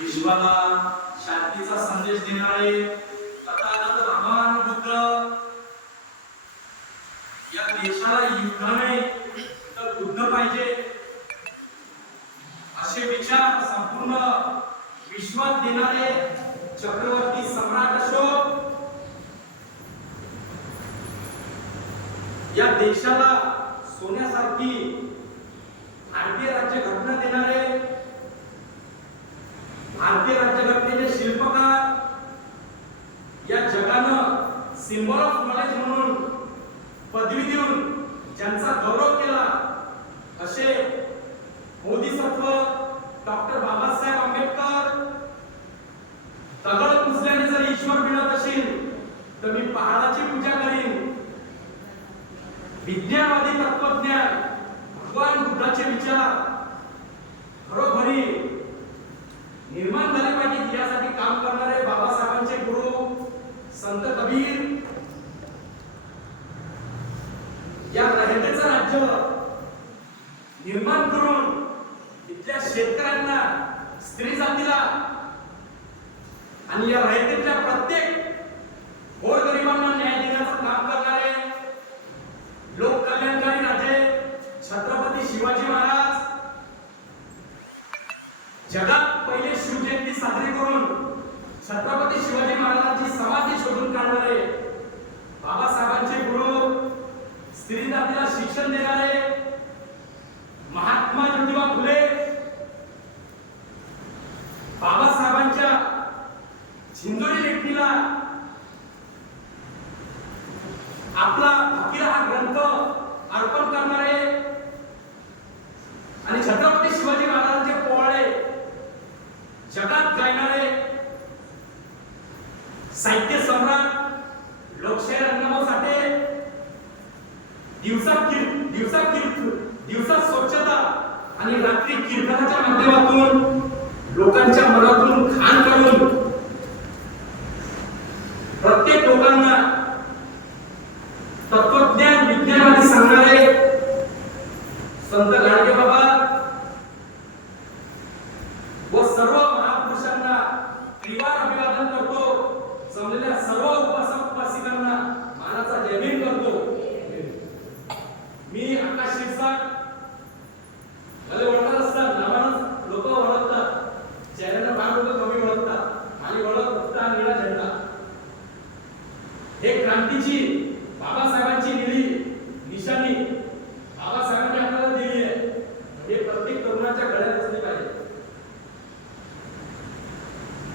विश्वाला शांतीचा संदेश देणारे तथागत भगवान बुद्ध या देशाला युद्धाने तर बुद्ध पाहिजे. असे विचार संपूर्ण विश्वात देणारे चक्रवर्ती सम्राट अशोक या देशाला सोन्यासारखी भारतीय राज्यघटना देणारे भारतीय राज्यघटनेचे शिल्पकार या जगानं सिम्बॉल ऑफ नॉलेज म्हणून पदवी देऊन ज्यांचा गौरव केला असे मोदी सत्व डॉक्टर बाबासाहेब आंबेडकर विज्ञानवादी तत्वज्ञान भगवान बुद्धाचे विचार खरोखरी निर्माण झाले पाहिजेत यासाठी काम करणारे बाबासाहेबांचे गुरु संत कबीर या रयतेचं राज्य निर्माण करून इथल्या शेतकऱ्यांना स्त्री जातीला आणि या रयतेच्या प्रत्येक गोरगरिबांना न्याय देण्याचं काम करणारे लोक कल्याणकारी राजे छत्रपती शिवाजी महाराज जगात पहिले शिवजयंती साजरी करून छत्रपती शिवाजी महाराजांची समाधी शोधून काढणारे बाबासाहेबांचे गुरु स्त्री जातीला शिक्षण देणारे दिवसात किर दिवसा किर दिवसात स्वच्छता आणि रात्री कीर्तनाच्या माध्यमातून लोकांच्या मनातून खाण काढून प्रत्येक लोकांना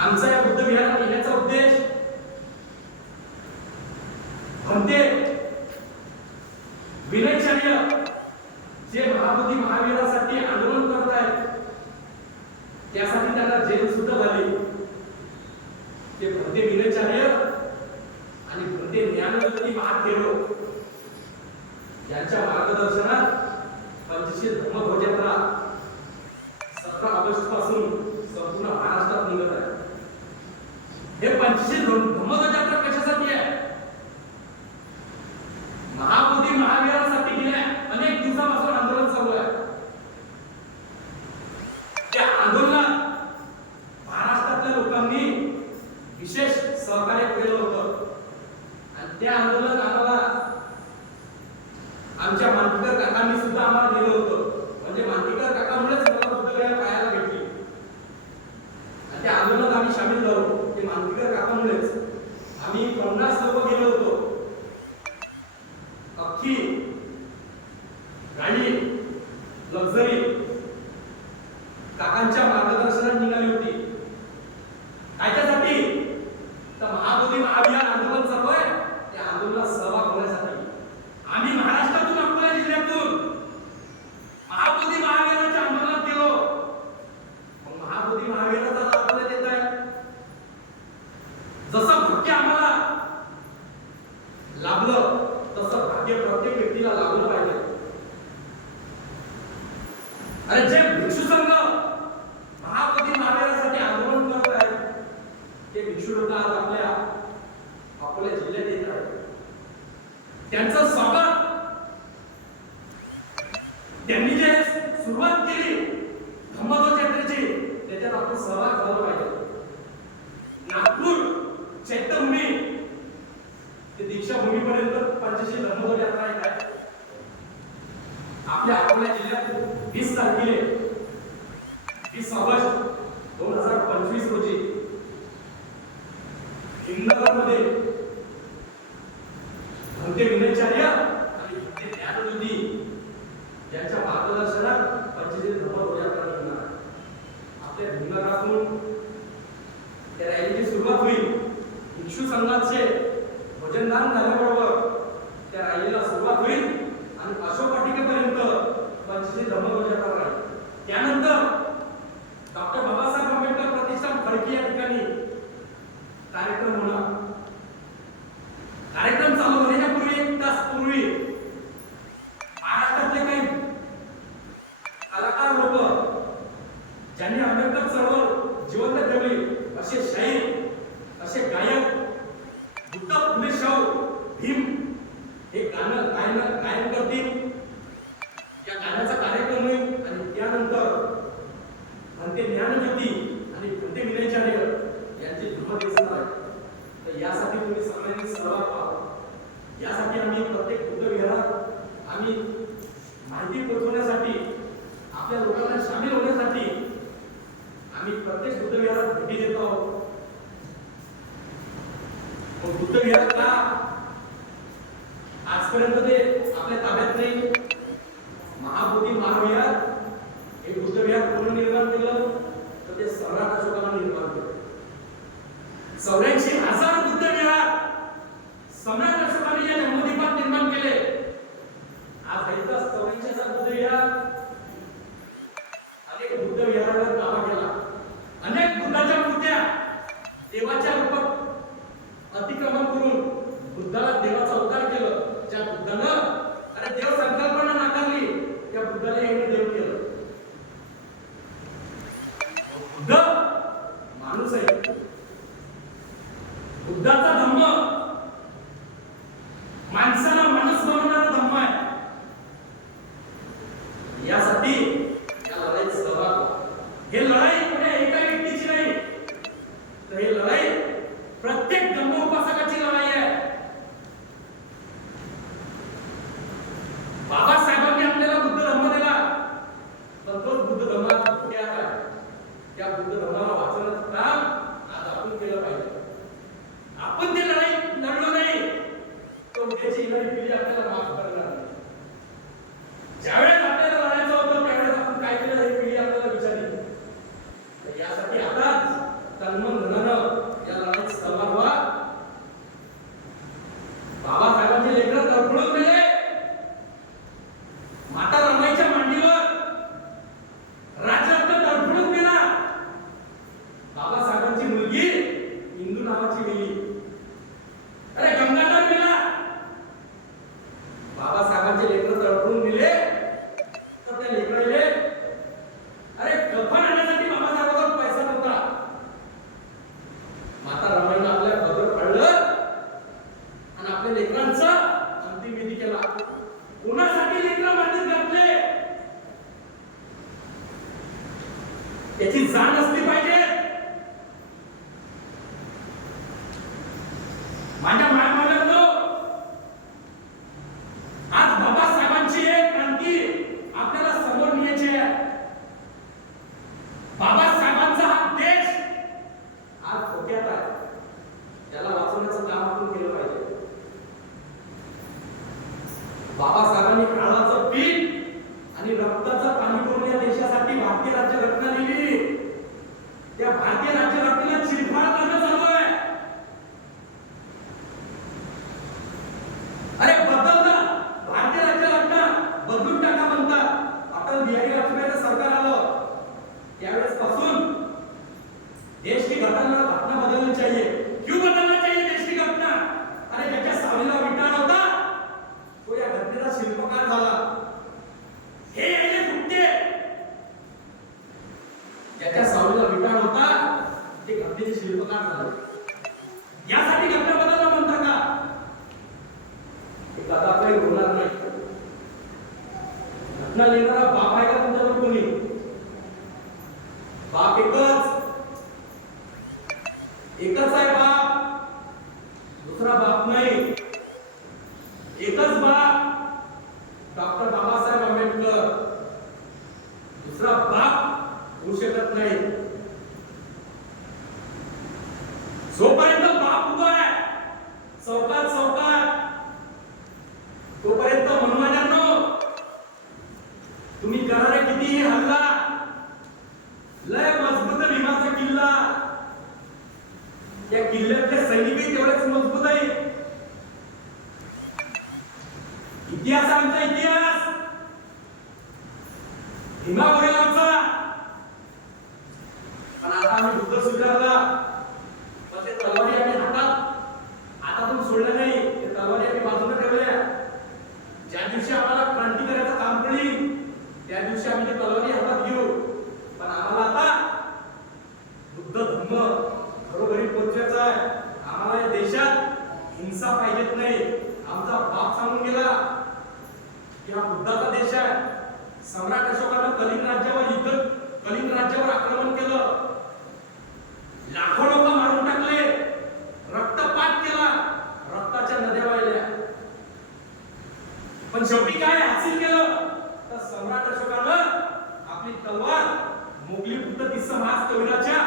आमचा या बुद्ध विहारात येण्याचा उद्देश म्हणते विनयचर्य जे महाबोधी महावीरासाठी आंदोलन करत आहेत त्यासाठी त्यांना जेल सुद्धा झाली ते म्हणते विनयचर्य आणि म्हणते ज्ञानज्योती महादेव यांच्या मार्गदर्शनात पंचशील धर्मध्वज यात्रा सतरा ऑगस्टपासून संपूर्ण महाराष्ट्रात निघत आहे हे पंचशील कशासाठी आहे? महाबोधी महावीरासाठी गेल्या अनेक दिवसापासून आंदोलन चालू आहे. त्या आंदोलनात महाराष्ट्रातल्या लोकांनी विशेष सहकार्य केलं होतं. आणि त्या आंदोलन आम्हाला आमच्या मानकर काकांनी सुद्धा आम्हाला दिलं होतं. म्हणजे मानकर काकामुळेच मला पाहायला भेटली. आणि त्या आंदोलनात आम्ही सामील झालो. ते मानकर काकामुळेच आम्ही पन्नास लोक गेलो होतो अख्खी गाडी लक्झरी काकांच्या मार्गदर्शनात निघाली होती कायच्यासाठी तर महाबोधी महाविहार आंदोलन चालू आहे त्या आंदोलनात सहभाग होण्यासाठी आम्ही महाराष्ट्रातून अकोला जिल्ह्यातून महाबोधी महाविहाराच्या आंदोलनात गेलो मग महाबोधी महाविहाराचा लाभ आपल्याला देत आहे जसं भाग्य आम्हाला लाभलं तसं भाग्य प्रत्येक व्यक्तीला लाभलं पाहिजे अरे जे भिक्षू संघ महाबोधी महावीरासाठी आंदोलन करत आहेत ते आज आपल्या अकोला जिल्ह्यात येत आहेत. त्यांचं स्वागत कायम कायम करतील या गाण्याचा कार्यक्रम होईल आणि त्यानंतर अंत्य ज्ञानज्योती आणि अंत्य विनयचार्य यांचे जन्मदिवस आहे. तर यासाठी तुम्ही सगळ्यांनी सहभाग व्हावा यासाठी आम्ही प्रत्येक बुद्धविहारात आम्ही माहिती पोहोचवण्यासाठी आपल्या लोकांना सामील होण्यासाठी आम्ही प्रत्येक बुद्धविहारात भेटी देतो आहोत. बुद्धविहार का आजपर्यंत ते आपल्या ताब्यात नाही महाबोधी महाविहार हे बुद्धविहार निर्माण केलं तर ते सम्राट अशोकाला निर्माण केलं. चौऱ्याऐंशी हजार बुद्धविहार सम्राट Mana mana? ते शिल्पकार झाले. यासाठी घटना बदलला म्हणता का? दादा काही होणार नाही. घटना लिहिणारा बाप आहे का तुमच्यावर कोणी? बाप एकच. एकच आहे बाप. दुसरा बाप नाही. एकच बाप. डॉक्टर बाबा इतिहास आमचा इतिहास. भीमा गोरे आमचा. पण आता आम्ही बुद्ध स्वीकारला. पण ते तलवारी आम्ही हातात. आता पण सोडलं नाही ते तलवारी आम्ही बाजूला ठेवल्या. ज्या दिवशी आम्हाला क्रांती करायचं काम पडेल त्या दिवशी आम्ही ते तलवारी हातात घेऊ. पण आम्हाला आता बुद्ध धम्म घरोघरी पोहोचवायचा आहे. आम्हाला या देशात हिंसा पाहिजेत नाही. आमचा बाप सांगून गेला किंवा बुद्धाचा देश आहे. सम्राट अशोकानं कलिंग राज्यावर युद्ध कलिंग राज्यावर आक्रमण केलं. लाखो लोक मारून टाकले. रक्तपात केला. रक्ताच्या नद्या वाहिल्या. पण शेवटी काय हासिल केलं? तर सम्राट अशोकानं आपली तलवार मोगली बुद्ध तिस्स महाज कविराच्या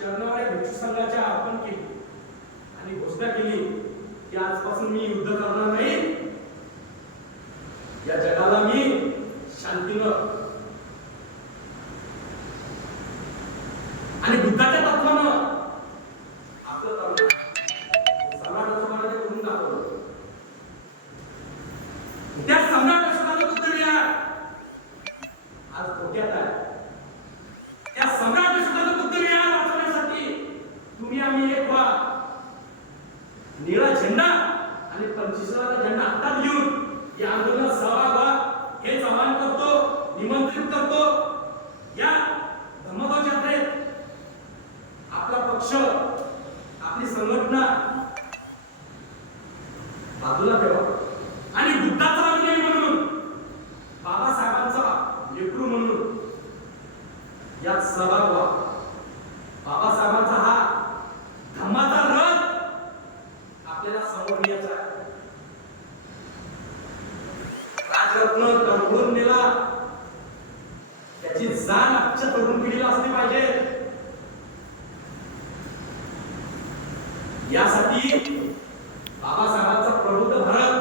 चरणावर भिक्षू संघाच्या अर्पण केली. आणि घोषणा केली की आजपासून मी युद्ध करणार नाही. या जगाला मी शांतीनं आणि बुद्धाच्या तत्वानं आपलं तरुण सम्राट अशोकानं ते करून दाखवलं त्या सम्राट अशोकानं बुद्ध विहार आज धोक्यात आहे त्या सम्राट अशोकाचं बुद्ध विहार वाचवण्यासाठी तुम्ही आम्ही एक व्हा निळा झेंडा आणि पंचवीसाचा झेंडा हातात घेऊन या आंदोलनात सहभाग व्हा हेच आवाहन करतो निमंत्रित करतो या धम्मध्वज यात्रेत आपला पक्ष आपली संघटना बाजूला ठेवा. आणि बुद्धाचा अनुयायी म्हणून बाबासाहेबांचा लेकरू म्हणून यात सहभाग व्हा. बाबासाहेबांचा हा धम्माचा रथ आपल्याला समोर न्यायचा राजरत्न तडफडून नेला. त्याची जाण आजच्या तरुण पिढीला असली पाहिजे. यासाठी बाबासाहेबांचा ধারা